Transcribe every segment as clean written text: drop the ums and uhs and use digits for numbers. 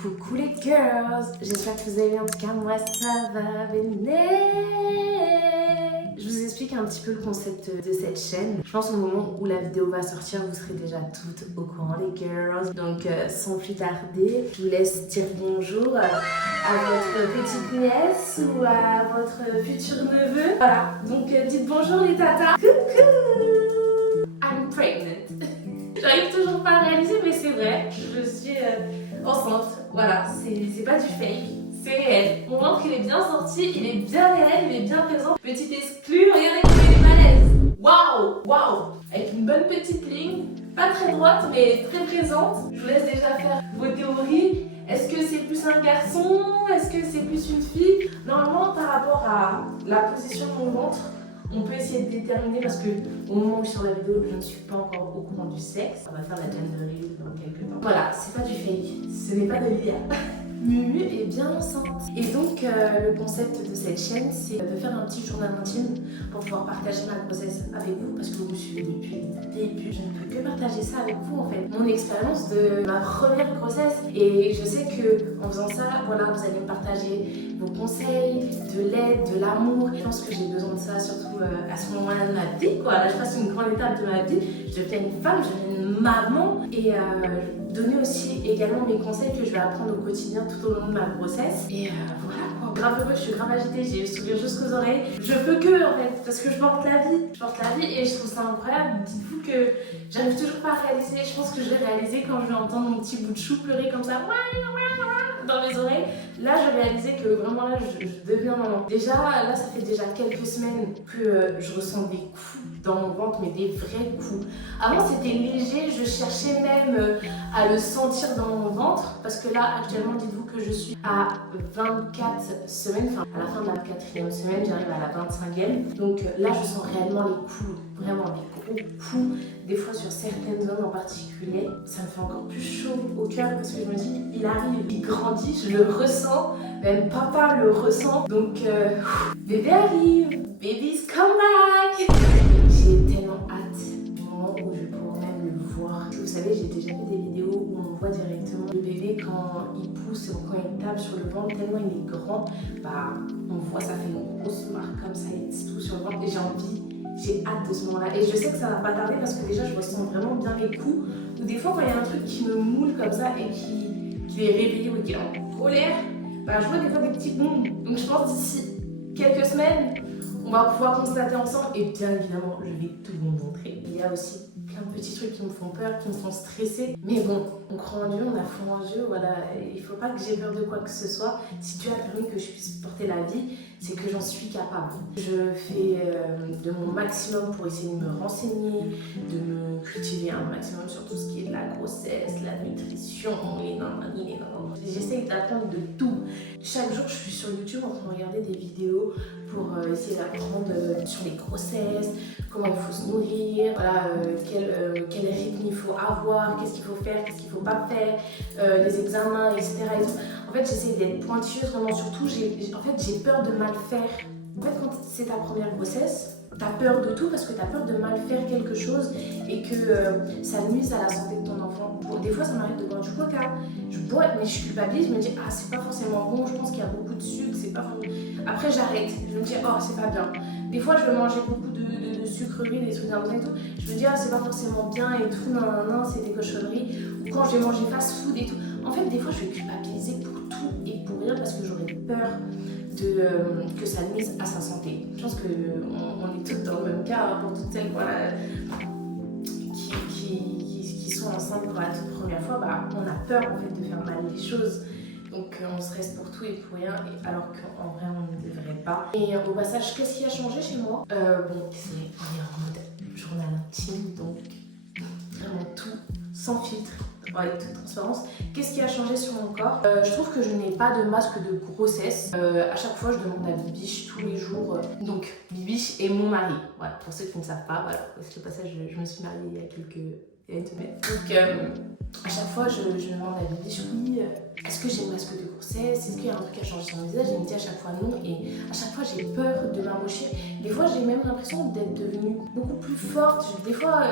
Coucou les girls, j'espère que vous allez bien, en tout cas moi ça va, venez. Je vous explique un petit peu le concept de cette chaîne. Je pense au moment où la vidéo va sortir, vous serez déjà toutes au courant les girls. Donc sans plus tarder, je vous laisse dire bonjour à votre petite nièce ou à votre futur neveu. Voilà, donc dites bonjour les tatas. Coucou, I'm pregnant. J'arrive toujours pas à réaliser mais c'est vrai, je suis enceinte. Voilà, c'est pas du fake, c'est réel. Mon ventre il est bien sorti, il est bien réel, il est bien présent. Petite exclue, regardez comme il est balèze. Waouh. Avec une bonne petite ligne, pas très droite mais très présente. Je vous laisse déjà faire vos théories. Est-ce que c'est plus un garçon? Est-ce que c'est plus une fille? Normalement, par rapport à la position de mon ventre, on peut essayer de déterminer parce que au moment où je sors la vidéo, je ne suis pas encore au courant du sexe. On va faire la gender reveal dans quelques temps. Voilà, c'est pas du fake, ce n'est pas de l'IA. Mumu est bien enceinte. Et donc le concept de cette chaîne, c'est de faire un petit journal intime pour pouvoir partager ma grossesse avec vous parce que vous me suivez depuis le début. Je ne peux que partager ça avec vous en fait. Mon expérience de ma première grossesse. Et je sais que en faisant ça, voilà, vous allez me partager vos conseils, de l'aide, de l'amour. Je pense que j'ai besoin de ça, surtout à ce moment-là de ma vie, quoi. Là, je passe une grande étape de ma vie. Je deviens une femme, je deviens une maman. Et donner aussi également mes conseils que je vais apprendre au quotidien tout au long de ma grossesse. Et voilà quoi. Grave heureux, je suis grave agitée, j'ai le sourire jusqu'aux oreilles. Je peux que en fait, parce que je porte la vie. Je porte la vie et je trouve ça incroyable. Dites-vous que j'arrive toujours pas à réaliser. Je pense que je vais réaliser quand je vais entendre mon petit bout de chou pleurer comme ça dans mes oreilles. Là, je réalisais que vraiment là, je deviens maman. Déjà, là, ça fait déjà quelques semaines que je ressens des coups dans mon ventre, mais des vrais coups. Avant, c'était léger, je cherchais même à le sentir dans mon ventre, parce que là, actuellement, dites-vous que je suis à 24 semaines, enfin, à la fin de la 4e semaine, j'arrive à la 25e. Donc là, je sens réellement les coups, vraiment les gros coups, des fois sur certaines zones en particulier. Ça me fait encore plus chaud au cœur, parce que je me dis, il arrive, il grandit, je le ressens, même papa le ressent. Donc, bébé arrive, baby's come back. J'ai tellement hâte du moment où je vais pouvoir même le voir. Vous savez, j'ai déjà fait des vidéos où on voit directement le bébé quand il pousse ou quand il tape sur le ventre, tellement il est grand, bah on voit, ça fait une grosse marque comme ça, il tout sur le ventre et j'ai hâte de ce moment-là. Et je sais que ça va pas tarder parce que déjà je ressens vraiment bien les coups, ou des fois quand il y a un truc qui me moule comme ça et qui est réveillé ou qui est en colère, bah je vois des fois des petits bonds. Donc je pense d'ici quelques semaines, on va pouvoir constater ensemble et bien évidemment, je vais tout vous montrer. Il y a aussi plein de petits trucs qui me font peur, qui me font stresser. Mais bon, on croit en Dieu, on a foi en Dieu, voilà. Il faut pas que j'ai peur de quoi que ce soit. Si Dieu a permis que je puisse porter la vie, c'est que j'en suis capable. Je fais de mon maximum pour essayer de me renseigner, de me cultiver un maximum sur tout ce qui est de la grossesse, la nutrition, les nanani. J'essaie d'apprendre de tout. Chaque jour, je suis sur YouTube en train de regarder des vidéos pour essayer d'apprendre sur les grossesses, comment il faut se nourrir, voilà, quel rythme il faut avoir, qu'est-ce qu'il faut faire, qu'est-ce qu'il ne faut pas faire, les examens, etc. Et tout. En fait, j'essaie d'être pointilleuse vraiment sur tout. J'ai peur de mal faire. En fait, quand c'est ta première grossesse, t'as peur de tout parce que t'as peur de mal faire quelque chose et que ça nuise à la santé de ton enfant. Bon, des fois, ça m'arrive de boire du coca. Je bois, mais je culpabilise. Je me dis, ah, c'est pas forcément bon. Je pense qu'il y a beaucoup de sucre. C'est pas. Après, j'arrête. Je me dis, oh, c'est pas bien. Des fois, je veux manger beaucoup de sucreries, des trucs comme ça et tout. Je me dis, ah, c'est pas forcément bien et tout. Non, c'est des cochonneries. Ou quand je vais manger fast-food et tout. En fait, des fois, je vais culpabiliser pour tout et pour rien parce que j'aurais peur que ça nuise à sa santé. Je pense qu'on est toutes dans le même cas hein, pour toutes celles voilà, qui sont enceintes pour la toute première fois. Bah, on a peur en fait de faire mal les choses. Donc on stresse pour tout et pour rien, alors qu'en vrai on ne devrait pas. Et au passage, qu'est-ce qui a changé chez moi? Bon, on est en mode journal intime, donc vraiment tout, sans filtre. Avec toute transparence. Qu'est-ce qui a changé sur mon corps? Je trouve que je n'ai pas de masque de grossesse. À chaque fois, je demande à Bibiche tous les jours. Donc, Bibiche est mon mari. Voilà, pour ceux qui ne savent pas, voilà. Parce que au passage, je me suis mariée il y a une semaine. Donc, à chaque fois, je demande à Bibiche, oui, est-ce que j'ai un masque de grossesse? Est-ce qu'il y a un truc qui a changé sur mon visage? Elle me dit à chaque fois non. Et à chaque fois, j'ai peur de m'amocher. Des fois, j'ai même l'impression d'être devenue beaucoup plus forte. Des fois,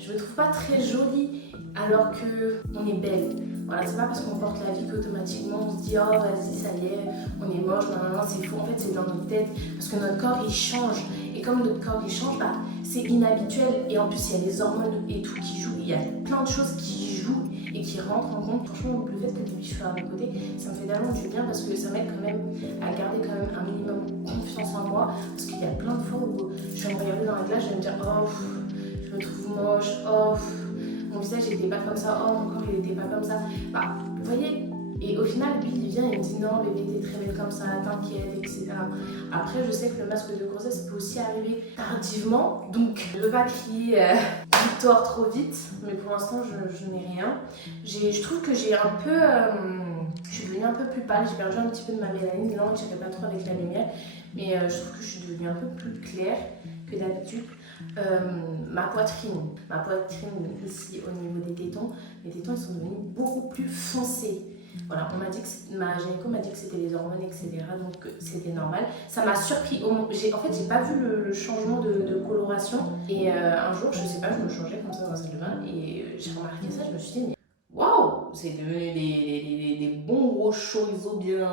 je me trouve pas très jolie. Alors qu'on est belle. Voilà, c'est pas parce qu'on porte la vie qu'automatiquement on se dit oh vas-y ça y est, on est moche, non, c'est faux. En fait c'est dans notre tête parce que notre corps il change. Et comme notre corps il change, bah, c'est inhabituel. Et en plus il y a les hormones et tout qui jouent. Il y a plein de choses qui jouent et qui rentrent en compte. Franchement, le fait que les cheveux à mon côté, ça me fait tellement du bien parce que ça m'aide quand même à garder quand même un minimum confiance en moi. Parce qu'il y a plein de fois où je vais me regarder dans la glace, je vais me dire oh je me trouve moche, oh mon visage n'était pas comme ça, oh mon corps il n'était pas comme ça. Bah, vous voyez, et au final, lui il vient et me dit non, bébé, t'es très belle comme ça, t'inquiète, etc. Après, je sais que le masque de grossesse peut aussi arriver tardivement, donc je ne veux pas crier victoire trop vite, mais pour l'instant, je n'ai rien. Je trouve que j'ai un peu. Je suis devenue un peu plus pâle, j'ai perdu un petit peu de ma mélanine, là on ne tirait pas trop avec la lumière, mais je trouve que je suis devenue un peu plus claire que d'habitude. Ma poitrine ici au niveau des tétons, les tétons ils sont devenus beaucoup plus foncés. Voilà, on m'a dit que ma gynéco m'a dit que c'était les hormones, etc. Donc c'était normal. Ça m'a surpris. En fait, j'ai pas vu le changement de coloration. Et un jour, je sais pas, je me changeais comme ça dans la salle de bain et j'ai remarqué ça. Je me suis dit, mais waouh, c'est devenu des bons gros chorizo bien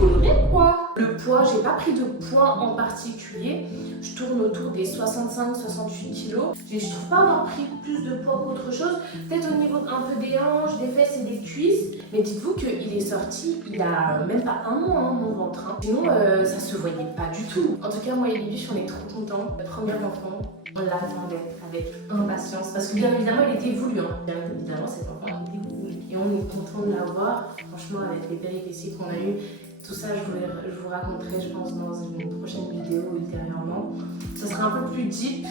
colorés, quoi. Le poids, j'ai pas pris de poids en particulier. Je tourne autour des 65-68 kilos. Je trouve pas avoir pris plus de poids qu'autre chose. Peut-être au niveau un peu des hanches, des fesses et des cuisses. Mais dites-vous qu'il est sorti il a même pas un mois, hein, mon ventre. Hein. Sinon, ça se voyait pas du tout. En tout cas, moi et Bibiche, on est trop contents. Le premier enfant, on l'attendait avec impatience. Parce que bien évidemment, il était voulu. Hein. Bien évidemment, cet enfant était voulu. Et on est content de l'avoir. Franchement, avec les péripéties qu'on a eues, tout ça, je vous raconterai, je pense, dans une prochaine vidéo ultérieurement. Ce sera un peu plus deep,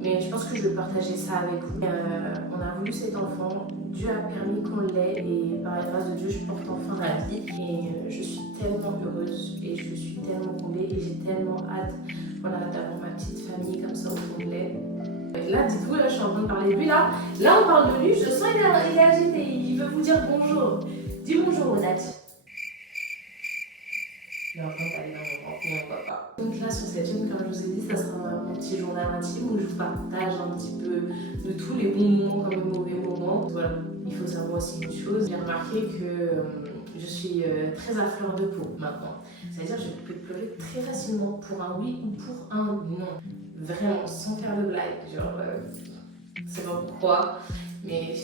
mais je pense que je vais partager ça avec vous. On a voulu cet enfant, Dieu a permis qu'on l'ait, et par la grâce de Dieu, je porte enfin la vie. Et je suis tellement heureuse, et je suis tellement comblée, et j'ai tellement hâte d'avoir ma petite famille comme ça au complet. Là, dites-vous, là, je suis en train de parler de lui, là on parle de lui, je sens il est agité, il veut vous dire bonjour. Dis bonjour, Nati. Il est en train d'aller dans mon ventre, mais on voit pas. Donc là, sur cette chaîne, comme je vous ai dit, ça sera mon petit journal intime où je vous partage un petit peu de tous les bons moments comme les mauvais moments. Voilà, il faut savoir aussi une chose. J'ai remarqué que je suis très à fleur de peau maintenant. C'est-à-dire que je peux pleurer très facilement pour un oui ou pour un non. Vraiment, sans faire de blague. Genre, c'est pas pourquoi, mais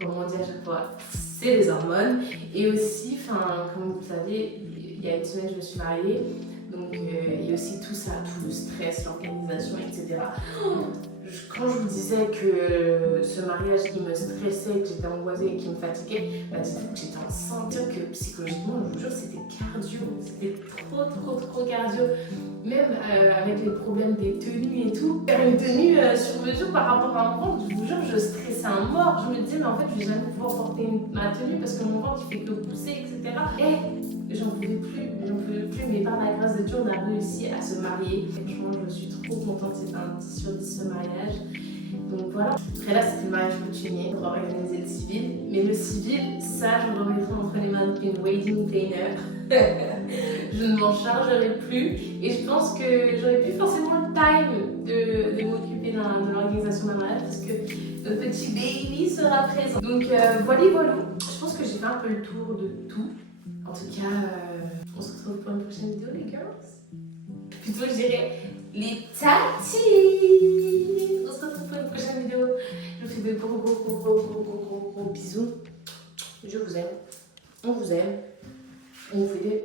comme on dit à chaque fois, c'est les hormones. Et aussi, comme vous le savez, il y a une semaine, je me suis mariée. Donc, il y a aussi tout ça, tout le stress, l'organisation, etc. Quand je vous disais que ce mariage qui me stressait, que j'étais angoissée et qui me fatiguait, bah dites-vous que j'étais enceinte, que psychologiquement, je vous jure, c'était cardio. C'était trop cardio. Même avec les problèmes des tenues et tout, faire une tenue sur mesure par rapport à un ventre, je vous jure, je stressais à mort. Je me disais, mais en fait, je vais jamais pouvoir porter ma tenue parce que mon ventre, il fait que pousser, etc. Et j'en pouvais plus. Mais par la grâce de Dieu, on a réussi à se marier. Franchement, je suis trop contente. C'était un 10 sur 10 ce mariage. Donc voilà. Après là, c'était le mariage coutumier pour organiser le civil. Mais le civil, ça, je le remettrai entre les mains d'une wedding planner. Je ne m'en chargerai plus. Et je pense que j'aurais plus forcément le time de m'occuper de l'organisation d'un mariage parce que notre petit baby sera présent. Donc voilà. Je pense que j'ai fait un peu le tour de tout. En tout cas, on se retrouve pour une prochaine vidéo, les girls. Plutôt, je dirais les tatis. On se retrouve pour une prochaine vidéo. Je vous fais de gros bisous. Je vous aime. On vous aime. On vous fait des